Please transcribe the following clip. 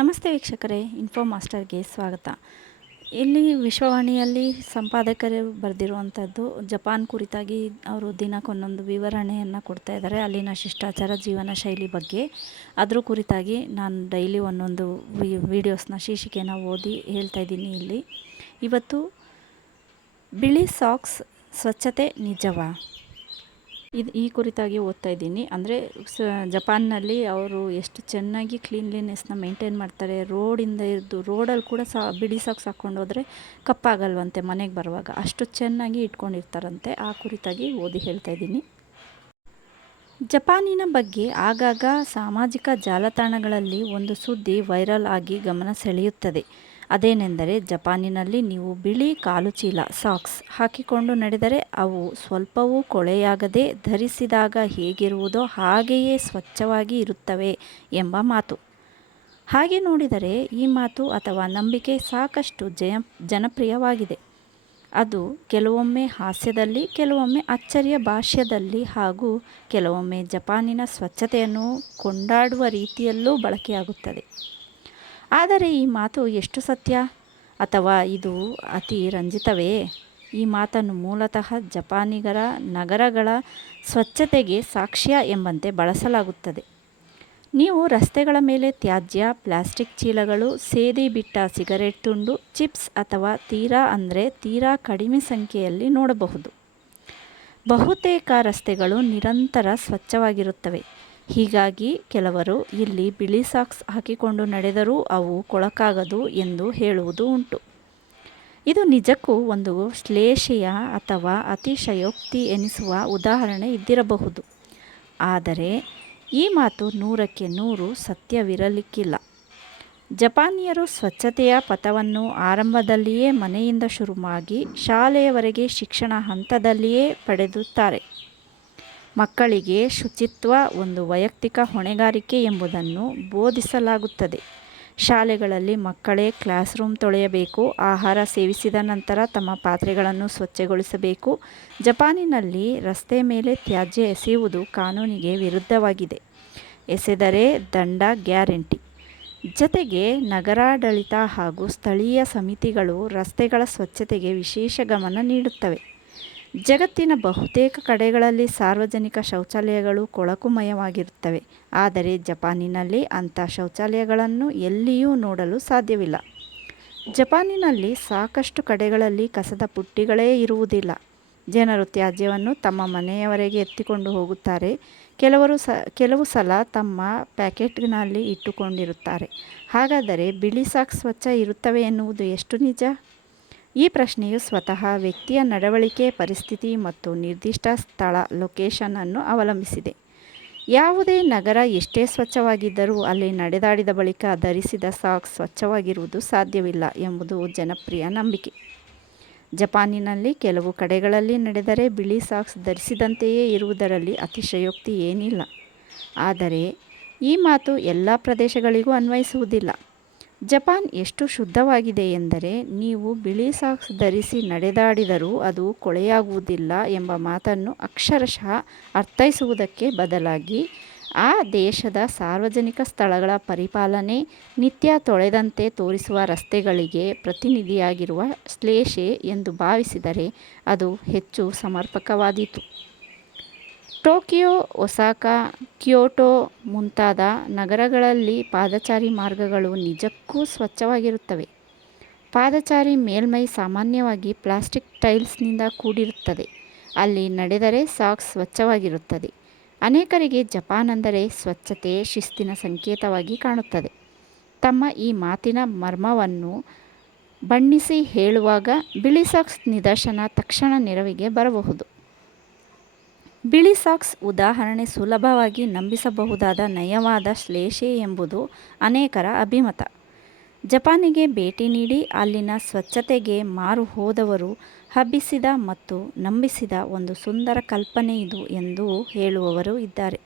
ನಮಸ್ತೆ ವೀಕ್ಷಕರೇ, ಇನ್ಫೋ ಮಾಸ್ಟರ್ಗೆ ಸ್ವಾಗತ. ಇಲ್ಲಿ ವಿಶ್ವವಾಣಿಯಲ್ಲಿ ಸಂಪಾದಕರು ಬರೆದಿರುವಂಥದ್ದು ಜಪಾನ್ ಕುರಿತಾಗಿ ಅವರು ದಿನಕ್ಕೊಂದೊಂದು ವಿವರಣೆಯನ್ನು ಕೊಡ್ತಾ ಇದ್ದಾರೆ. ಅಲ್ಲಿನ ಶಿಷ್ಟಾಚಾರ, ಜೀವನ ಶೈಲಿ ಬಗ್ಗೆ ಅದ್ರ ಕುರಿತಾಗಿ ನಾನು ಡೈಲಿ ಒಂದೊಂದು ವೀಡಿಯೋಸ್ನ ಶೀರ್ಷಿಕೆನ ಓದಿ ಹೇಳ್ತಾ ಇದ್ದೀನಿ. ಇಲ್ಲಿ ಇವತ್ತು ಬಿಳಿ ಸಾಕ್ಸ್ ಸ್ವಚ್ಛತೆ ನಿಜವಾ, ಈ ಕುರಿತಾಗಿ ಓದ್ತಾ ಇದ್ದೀನಿ. ಅಂದರೆ ಜಪಾನ್ನಲ್ಲಿ ಅವರು ಎಷ್ಟು ಚೆನ್ನಾಗಿ ಕ್ಲೀನ್ಲಿನೆಸ್ನ ಮೇಂಟೈನ್ ಮಾಡ್ತಾರೆ. ರೋಡಿಂದ ಇದ್ದು ರೋಡಲ್ಲಿ ಕೂಡ ಬಿಳಿ ಸಾಕ್ಸ್ ಹಾಕ್ಕೊಂಡು ಹೋದರೆ ಕಪ್ಪಾಗಲ್ವಂತೆ ಮನೆಗೆ ಬರುವಾಗ, ಅಷ್ಟು ಚೆನ್ನಾಗಿ ಇಟ್ಕೊಂಡಿರ್ತಾರಂತೆ. ಆ ಕುರಿತಾಗಿ ಓದಿ ಹೇಳ್ತಾ ಇದ್ದೀನಿ. ಜಪಾನಿನ ಬಗ್ಗೆ ಆಗಾಗ ಸಾಮಾಜಿಕ ಜಾಲತಾಣಗಳಲ್ಲಿ ಒಂದು ಸುದ್ದಿ ವೈರಲ್ ಆಗಿ ಗಮನ ಸೆಳೆಯುತ್ತದೆ. ಅದೇನೆಂದರೆ, ಜಪಾನಿನಲ್ಲಿ ನೀವು ಬಿಳಿ ಕಾಲುಚೀಲ ಸಾಕ್ಸ್ ಹಾಕಿಕೊಂಡು ನಡೆದರೆ ಅವು ಸ್ವಲ್ಪವೂ ಕೊಳೆಯಾಗದೆ ಧರಿಸಿದಾಗ ಹೇಗಿರುವುದೋ ಹಾಗೆಯೇ ಸ್ವಚ್ಛವಾಗಿ ಇರುತ್ತವೆ ಎಂಬ ಮಾತು. ಹಾಗೆ ನೋಡಿದರೆ ಈ ಮಾತು ಅಥವಾ ನಂಬಿಕೆ ಸಾಕಷ್ಟು ಜನಪ್ರಿಯವಾಗಿದೆ. ಅದು ಕೆಲವೊಮ್ಮೆ ಹಾಸ್ಯದಲ್ಲಿ, ಕೆಲವೊಮ್ಮೆ ಅಚ್ಚರಿಯ ಭಾಷ್ಯದಲ್ಲಿ ಹಾಗೂ ಕೆಲವೊಮ್ಮೆ ಜಪಾನಿನ ಸ್ವಚ್ಛತೆಯನ್ನು ಕೊಂಡಾಡುವ ರೀತಿಯಲ್ಲೂ ಬಳಕೆಯಾಗುತ್ತದೆ. ಆದರೆ ಈ ಮಾತು ಎಷ್ಟು ಸತ್ಯ, ಅಥವಾ ಇದು ಅತಿ ರಂಜಿತವೇ? ಈ ಮಾತನ್ನು ಮೂಲತಃ ಜಪಾನಿಗರ ನಗರಗಳ ಸ್ವಚ್ಛತೆಗೆ ಸಾಕ್ಷ್ಯ ಎಂಬಂತೆ ಬಳಸಲಾಗುತ್ತದೆ. ನೀವು ರಸ್ತೆಗಳ ಮೇಲೆ ತ್ಯಾಜ್ಯ, ಪ್ಲಾಸ್ಟಿಕ್ ಚೀಲಗಳು, ಸೇದಿ ಬಿಟ್ಟ ಸಿಗರೆಟ್ ತುಂಡು, ಚಿಪ್ಸ್ ಅಥವಾ ತೀರಾ ಕಡಿಮೆ ಸಂಖ್ಯೆಯಲ್ಲಿ ನೋಡಬಹುದು. ಬಹುತೇಕ ರಸ್ತೆಗಳು ನಿರಂತರ ಸ್ವಚ್ಛವಾಗಿರುತ್ತವೆ. ಹೀಗಾಗಿ ಕೆಲವರು ಇಲ್ಲಿ ಬಿಳಿ ಸಾಕ್ಸ್ ಹಾಕಿಕೊಂಡು ನಡೆದರೂ ಅವು ಕೊಳಕಾಗದು ಎಂದು ಹೇಳುವುದು ಉಂಟು. ಇದು ನಿಜಕ್ಕೂ ಒಂದು ಶ್ಲೇಷೆಯ ಅಥವಾ ಅತಿಶಯೋಕ್ತಿ ಎನಿಸುವ ಉದಾಹರಣೆ ಇದ್ದಿರಬಹುದು. ಆದರೆ ಈ ಮಾತು 100ಕ್ಕೆ 100 ಸತ್ಯವಿರಲಿಕ್ಕಿಲ್ಲ. ಜಪಾನಿಯರು ಸ್ವಚ್ಛತೆಯ ಪಥವನ್ನು ಆರಂಭದಲ್ಲಿಯೇ ಮನೆಯಿಂದ ಶುರುವಾಗಿ ಶಾಲೆಯವರೆಗೆ ಶಿಕ್ಷಣ ಹಂತದಲ್ಲಿಯೇ ಪಡೆದುತ್ತಾರೆ. ಮಕ್ಕಳಿಗೆ ಶುಚಿತ್ವ ಒಂದು ವೈಯಕ್ತಿಕ ಹೊಣೆಗಾರಿಕೆ ಎಂಬುದನ್ನು ಬೋಧಿಸಲಾಗುತ್ತದೆ. ಶಾಲೆಗಳಲ್ಲಿ ಮಕ್ಕಳೇ ಕ್ಲಾಸ್ ರೂಮ್ ತೊಳೆಯಬೇಕು, ಆಹಾರ ಸೇವಿಸಿದ ನಂತರ ತಮ್ಮ ಪಾತ್ರೆಗಳನ್ನು ಸ್ವಚ್ಛಗೊಳಿಸಬೇಕು. ಜಪಾನಿನಲ್ಲಿ ರಸ್ತೆ ಮೇಲೆ ತ್ಯಾಜ್ಯ ಎಸೆಯುವುದು ಕಾನೂನಿಗೆ ವಿರುದ್ಧವಾಗಿದೆ. ಎಸೆದರೆ ದಂಡ ಗ್ಯಾರಂಟಿ. ಜತೆಗೆ ನಗರಾಡಳಿತ ಹಾಗೂ ಸ್ಥಳೀಯ ಸಮಿತಿಗಳು ರಸ್ತೆಗಳ ಸ್ವಚ್ಛತೆಗೆ ವಿಶೇಷ ಗಮನ ನೀಡುತ್ತವೆ. ಜಗತ್ತಿನ ಬಹುತೇಕ ಕಡೆಗಳಲ್ಲಿ ಸಾರ್ವಜನಿಕ ಶೌಚಾಲಯಗಳು ಕೊಳಕುಮಯವಾಗಿರುತ್ತವೆ. ಆದರೆ ಜಪಾನಿನಲ್ಲಿ ಅಂಥ ಶೌಚಾಲಯಗಳನ್ನು ಎಲ್ಲಿಯೂ ನೋಡಲು ಸಾಧ್ಯವಿಲ್ಲ. ಜಪಾನಿನಲ್ಲಿ ಸಾಕಷ್ಟು ಕಡೆಗಳಲ್ಲಿ ಕಸದ ಪುಟ್ಟಿಗಳೇ ಇರುವುದಿಲ್ಲ. ಜನರು ತ್ಯಾಜ್ಯವನ್ನು ತಮ್ಮ ಮನೆಯವರೆಗೆ ಎತ್ತಿಕೊಂಡು ಹೋಗುತ್ತಾರೆ. ಕೆಲವು ಸಲ ತಮ್ಮ ಪ್ಯಾಕೆಟ್ನಲ್ಲಿ ಇಟ್ಟುಕೊಂಡಿರುತ್ತಾರೆ. ಹಾಗಾದರೆ ಬಿಳಿ ಸಾಕ್ಸ್ ಸ್ವಚ್ಛ ಇರುತ್ತವೆ ಎನ್ನುವುದು ಎಷ್ಟು ನಿಜ? ಈ ಪ್ರಶ್ನೆಯು ಸ್ವತಃ ವ್ಯಕ್ತಿಯ ನಡವಳಿಕೆ, ಪರಿಸ್ಥಿತಿ ಮತ್ತು ನಿರ್ದಿಷ್ಟ ಸ್ಥಳ ಲೊಕೇಶನ್ ಅನ್ನು ಅವಲಂಬಿಸಿದೆ. ಯಾವುದೇ ನಗರ ಎಷ್ಟೇ ಸ್ವಚ್ಛವಾಗಿದ್ದರೂ ಅಲ್ಲಿ ನಡೆದಾಡಿದ ಬಳಿಕ ಧರಿಸಿದ ಸಾಕ್ಸ್ ಸ್ವಚ್ಛವಾಗಿರುವುದು ಸಾಧ್ಯವಿಲ್ಲ ಎಂಬುದು ಜನಪ್ರಿಯ ನಂಬಿಕೆ. ಜಪಾನಿನಲ್ಲಿ ಕೆಲವು ಕಡೆಗಳಲ್ಲಿ ನಡೆದರೆ ಬಿಳಿ ಸಾಕ್ಸ್ ಧರಿಸಿದಂತೆಯೇ ಇರುವುದರಲ್ಲಿ ಅತಿಶಯೋಕ್ತಿ ಏನಿಲ್ಲ. ಆದರೆ ಈ ಮಾತು ಎಲ್ಲ ಪ್ರದೇಶಗಳಿಗೂ ಅನ್ವಯಿಸುವುದಿಲ್ಲ. ಜಪಾನ್ ಎಷ್ಟು ಶುದ್ಧವಾಗಿದೆ ಎಂದರೆ, ನೀವು ಬಿಳಿ ಸಾಕ್ಸ್ ಧರಿಸಿ ನಡೆದಾಡಿದರೂ ಅದು ಕೊಳೆಯಾಗುವುದಿಲ್ಲ ಎಂಬ ಮಾತನ್ನು ಅಕ್ಷರಶಃ ಅರ್ಥೈಸುವುದಕ್ಕೆ ಬದಲಾಗಿ ಆ ದೇಶದ ಸಾರ್ವಜನಿಕ ಸ್ಥಳಗಳ ಪರಿಪಾಲನೆ, ನಿತ್ಯ ತೊಳೆದಂತೆ ತೋರಿಸುವ ರಸ್ತೆಗಳಿಗೆ ಪ್ರತಿನಿಧಿಯಾಗಿರುವ ಶ್ಲೇಷೆ ಎಂದು ಭಾವಿಸಿದರೆ ಅದು ಹೆಚ್ಚು ಸಮರ್ಪಕವಾದೀತು. ಟೋಕಿಯೋ, ಒಸಾಕಾ, ಕ್ಯೋಟೋ ಮುಂತಾದ ನಗರಗಳಲ್ಲಿ ಪಾದಚಾರಿ ಮಾರ್ಗಗಳು ನಿಜಕ್ಕೂ ಸ್ವಚ್ಛವಾಗಿರುತ್ತವೆ. ಪಾದಚಾರಿ ಮೇಲ್ಮೈ ಸಾಮಾನ್ಯವಾಗಿ ಪ್ಲಾಸ್ಟಿಕ್ ಟೈಲ್ಸ್ನಿಂದ ಕೂಡಿರುತ್ತದೆ. ಅಲ್ಲಿ ನಡೆದರೆ ಸಾಕ್ಸ್ ಸ್ವಚ್ಛವಾಗಿರುತ್ತದೆ. ಅನೇಕರಿಗೆ ಜಪಾನ್ ಅಂದರೆ ಸ್ವಚ್ಛತೆ, ಶಿಸ್ತಿನ ಸಂಕೇತವಾಗಿ ಕಾಣುತ್ತದೆ. ತಮ್ಮ ಈ ಮಾತಿನ ಮರ್ಮವನ್ನು ಬಣ್ಣಿಸಿ ಹೇಳುವಾಗ ಬಿಳಿ ಸಾಕ್ಸ್ ನಿದರ್ಶನ ತಕ್ಷಣ ನೆರವಿಗೆ ಬರಬಹುದು. ಬಿಳಿ ಸಾಕ್ಸ್ ಉದಾಹರಣೆ ಸುಲಭವಾಗಿ ನಂಬಿಸಬಹುದಾದ ನಯವಾದ ಶ್ಲೇಷೆ ಎಂಬುದು ಅನೇಕರ ಅಭಿಮತ. ಜಪಾನಿಗೆ ಭೇಟಿ ನೀಡಿ ಅಲ್ಲಿನ ಸ್ವಚ್ಛತೆಗೆ ಮಾರು ಹೋದವರು ಹಬ್ಬಿಸಿದ ಮತ್ತು ನಂಬಿಸಿದ ಒಂದು ಸುಂದರ ಕಲ್ಪನೆ ಇದು ಎಂದು ಹೇಳುವವರು ಇದ್ದಾರೆ.